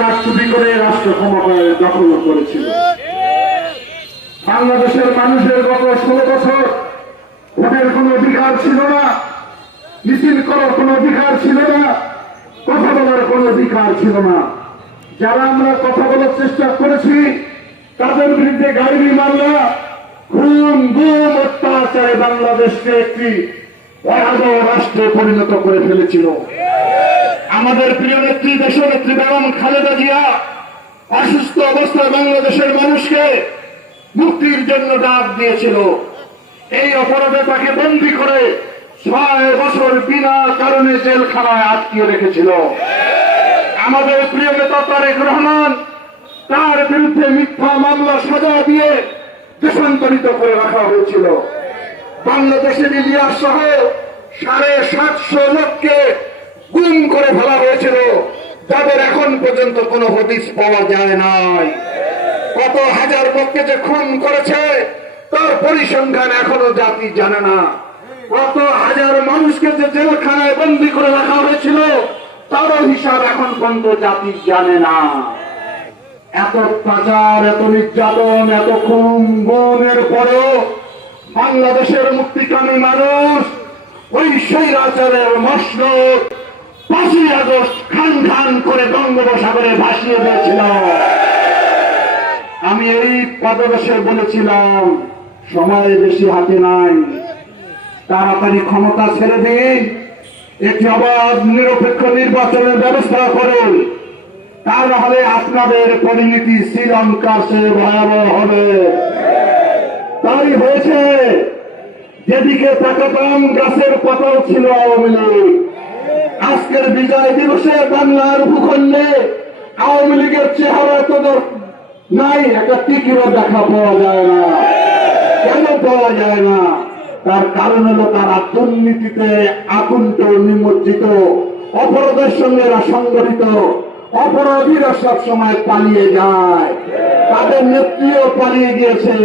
কারচুপি করে রাষ্ট্র ক্ষমতায় দখল করেছিল। বাংলাদেশের মানুষের গত ষোলো বছর ভোটের কোনো অধিকার ছিল না, মিছিল করার কোনো অধিকার ছিল না, কথা বলার কোনো অধিকার ছিল না। যারা আমরা কথা বলার চেষ্টা করেছি, তাদের বিরুদ্ধে গাড়ি মামলা খুন, গুম, অত্যাচারে বাংলাদেশকে একটি রাষ্ট্রে পরিণত করে ফেলেছিল। আমাদের প্রিয় নেত্রী, দেশনেত্রী বেগম খালেদা জিয়া অসুস্থ অবস্থায় বাংলাদেশের মানুষকে মুক্তির জন্য ডাক দিয়েছিল। এই অপরাধে তাকে বন্দি করে ছয় বছর বিনা কারণে জেলখানায় আটকিয়ে রেখেছিল। আমাদের প্রিয় নেতা তারেক রহমান তার বিরুদ্ধে মিথ্যা মামলা সাজা দিয়ে দেশান্তরিত করে রাখা হয়েছিল। বাংলাদেশের ইলিয়াস সহ সাড়ে সাতশো লোককে গুম করে ফেলা হয়েছিল। তাদের এখন পর্যন্ত কোনো হদিস পাওয়া যায় নাই। কত হাজার লোককে যে খুন করেছে, তার পরিসংখ্যান এখনও জাতি জানে না। কত হাজার মানুষকে যে জেলখানায় বন্দি করে রাখা হয়েছিল, তারও হিসাব এখন পর্যন্ত জাতি জানে না। এত অত্যাচার এত নির্যাতন, এত খুন বনের পরেও বাংলাদেশের মুক্তিকামী মানুষ ওই স্বৈরাচারের মসনদ পাঁচই আগস্ট খান খান করে বঙ্গোপসাগরে ভাসিয়ে দিয়েছিল আমি এই পদবেশে বলেছিলাম, সময় বেশি হাতে নাই। তাড়াতাড়ি ক্ষমতা ছেড়ে দিন একটি অবাধ, নিরপেক্ষ নির্বাচনের ব্যবস্থা করুন। তা নাহলে আপনাদের পরিণতি শ্রীলঙ্কার চেয়ে ভয়াবহ হবে। তাই হয়েছে, যেদিকে তাকাতাম গাছের পাতাও ছিল আওয়ামী লীগ। আজকের বিজয় দিবসে বাংলার ভূখণ্ডে আওয়ামী লীগের চেহারা তো নাই, একটা টিকিরও দেখা পাওয়া যায় না। কেন পাওয়া যায় না? তার কারণ হলো তারা দুর্নীতিতে আকুণ্ঠ, নিমজ্জিত, অপরাধের সঙ্গে এরা সংগঠিত। অপরাধীরা সব সময় পালিয়ে যায়। তাদের নেত্রীও পালিয়ে গিয়েছে।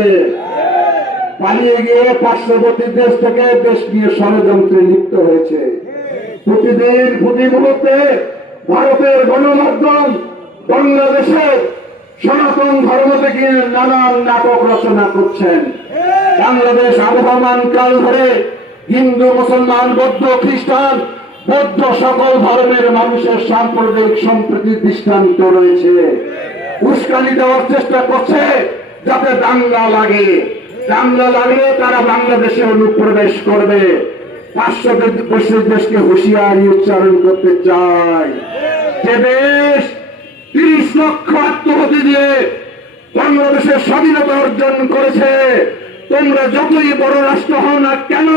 পালিয়ে গিয়ে পার্শ্ববর্তী দেশ থেকে দেশ নিয়ে ষড়যন্ত্রে লিপ্ত হয়েছে। প্রতিদিন প্রতি মুহূর্তে ভারতের গণমাধ্যম বাংলাদেশের সনাতন ধর্ম থেকে নানান নাটক রচনা করছেন। বাংলাদেশ আবহমান কাল ধরে হিন্দু, মুসলমান, বৌদ্ধ, খ্রিস্টান, বৌদ্ধ সকল ধর্মের মানুষের সাম্প্রদায়িক সম্প্রীতি দৃষ্টান্ত রয়েছে। উস্কানি দেওয়ার চেষ্টা করছে যাতে দাঙ্গা লাগে। দাঙ্গা লাগলে তারা বাংলাদেশে অনুপ্রবেশ করবে। পাঁচশো পশ্চিম দেশকে হুঁশিয়ারি উচ্চারণ করতে চায়। যে দেশ তিরিশ লক্ষ আত্মহতি দিয়ে বাংলাদেশের স্বাধীনতা অর্জন করেছে, তোমরা যতই বড় রাষ্ট্র হও না কেন,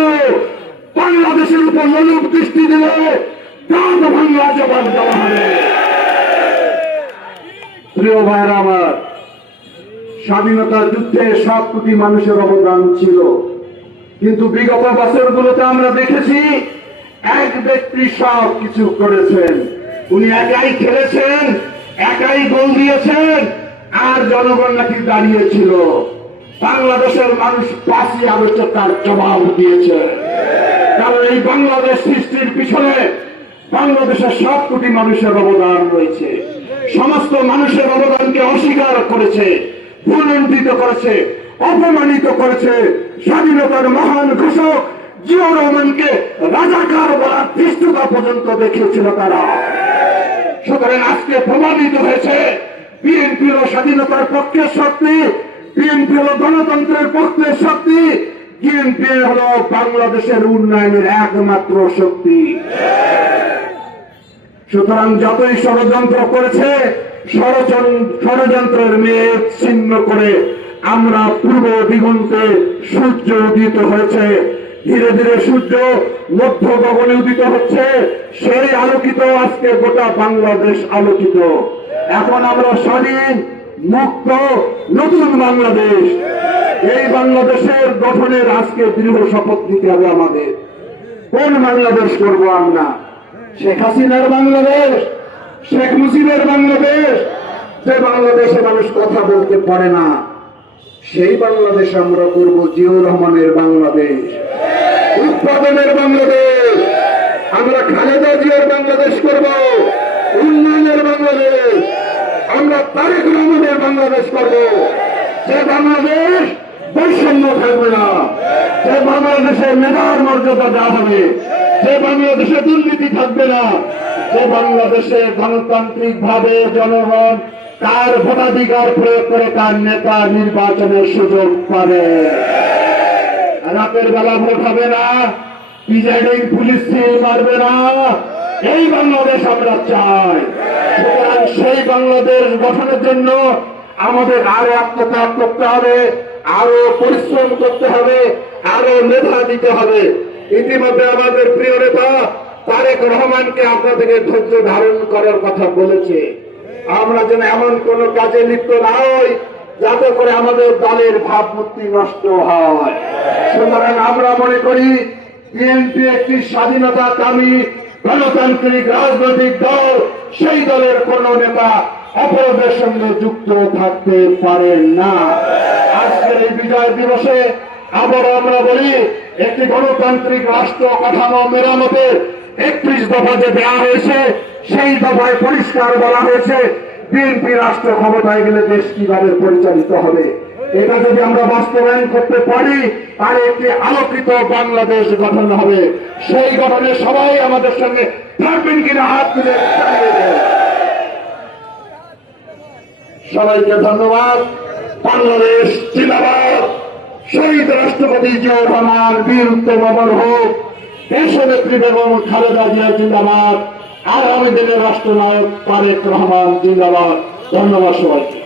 বাংলাদেশের উপর লোক দৃষ্টি দিলে দাঁত বাংলা জবাব দেওয়া হবে। প্রিয় ভাইরা আমার, স্বাধীনতার যুদ্ধে সব কোটি মানুষের অবদান ছিল। কিন্তু বিগত বছরগুলোতে আমরা দেখেছি এক ব্যক্তি সব কিছু করেছেন। উনি একাই খেলেছেন, একাই গোল দিয়েছেন, আর জনগণ নাকি দাঁড়িয়েছিল। বাংলাদেশের মানুষ পাঁচই আগস্ট তার জবাব দিয়েছে। কারণ এই বাংলাদেশ সৃষ্টির পিছনে বাংলাদেশের সব কোটি মানুষের অবদান রয়েছে। সমস্ত মানুষের অবদানকে অস্বীকার করেছে, ভুলণ্ঠিত করেছে, অপমানিত করেছে স্বাধীনতার মহান ঘোষক জিয়াউর রহমানকে রাজাকার বলার ধৃষ্টতা পর্যন্ত দেখিয়েছিল তারা। সুতরাং আজকে প্রমাণিত হয়েছে, বিএনপি হল স্বাধীনতার পক্ষের শক্তি, বিএনপি হল গণতন্ত্রের পক্ষের শক্তি, বিএনপি হল বাংলাদেশের উন্নয়নের একমাত্র শক্তি। সুতরাং যতই ষড়যন্ত্র করেছে, ষড়যন- ষড়যন্ত্রের মেঘ ছিন্ন করে আমরা পূর্ব দিগন্তে সূর্য উদিত হয়েছে। ধীরে ধীরে সূর্য মধ্য গগনে উদিত হচ্ছে। সেই আলোকিত আজকে গোটা বাংলাদেশ আলোকিত। এখন আমরা স্বাধীন, মুক্ত, নতুন বাংলাদেশ। এই বাংলাদেশের গঠনের আজকে দৃঢ় শপথ নিতে হবে আমাদের। কোন বাংলাদেশ করব আমরা? শেখ হাসিনার বাংলাদেশ? শেখ মুজিবের বাংলাদেশ? যে বাংলাদেশে মানুষ কথা বলতে পারে না। সেই বাংলাদেশ আমরা করব জিয়াউর রহমানের বাংলাদেশ। উৎপাদনের বাংলাদেশ। আমরা খালেদা জিয়ার বাংলাদেশ করব। উন্নয়নের বাংলাদেশ। আমরা তারেক রহমানের বাংলাদেশ করব। যে বাংলাদেশ বৈষম্য থাকবে না। যে বাংলাদেশে মেধার মর্যাদা দেওয়া হবে। যে বাংলাদেশে দুর্নীতি থাকবে না। যে বাংলাদেশে গণতান্ত্রিক ভাবে জনগণ তার ভোটাধিকার প্রয়োগ করে তার নেতা নির্বাচনের সুযোগ পাবে। রাতের বেলা ভোট হবে না প্রিজাইডিং পুলিশ সিল মারবে না। এই বাংলাদেশ আমরা চাই। সুতরাং সেই বাংলাদেশ গঠনের জন্য আমাদের আরও আত্মত্যাগ করতে হবে, আরও পরিশ্রম করতে হবে, আরও মেধা দিতে হবে। ইতিমধ্যে আমাদের প্রিয় নেতা তারেক রহমানকে আপনাদেরকে ধৈর্য ধারণ করার কথা বলেছে। আমরা যেন এমন কোন কাজে লিপ্ত না হই যাতে করে আমাদের দলের ভাবমূর্তি নষ্ট হয়। সুতরাং আমরা মনে করি, বিএনপি একটি স্বাধীনতাকামী, গণতান্ত্রিক রাজনৈতিক দল, সেই দলের কোন নেতা অপরাধের সঙ্গে যুক্ত থাকতে পারেন না। আজকের এই বিজয় দিবসে আবার আমরা বলি, একটি গণতান্ত্রিক রাষ্ট্র কাঠামো মেরামতের একত্রিশ দফা যে দেওয়া হয়েছে সেই দফায় পরিষ্কার বলা হয়েছে, বিএনপি রাষ্ট্র ক্ষমতায় গেলে দেশ কীভাবে পরিচালিত হবে? এটা যদি আমরা বাস্তবায়ন করতে পারি, তাহলে একটি আলোকিত বাংলাদেশ গঠন হবে। সেই গঠনে সবাই আমাদের সঙ্গে থাকবেন কিনা হাত তুলে সবাইকে ধন্যবাদ। বাংলাদেশ জিন্দাবাদ। শহীদ রাষ্ট্রপতি জিয়াউর রহমান উত্তম অমর হোক। দেশনেত্রী বেগম খালেদা জিয়া জিন্দাবাদ। আগামী দিনের রাষ্ট্রনায়ক তারেক রহমান জিন্দাবাদ। ধন্যবাদ সবাইকে।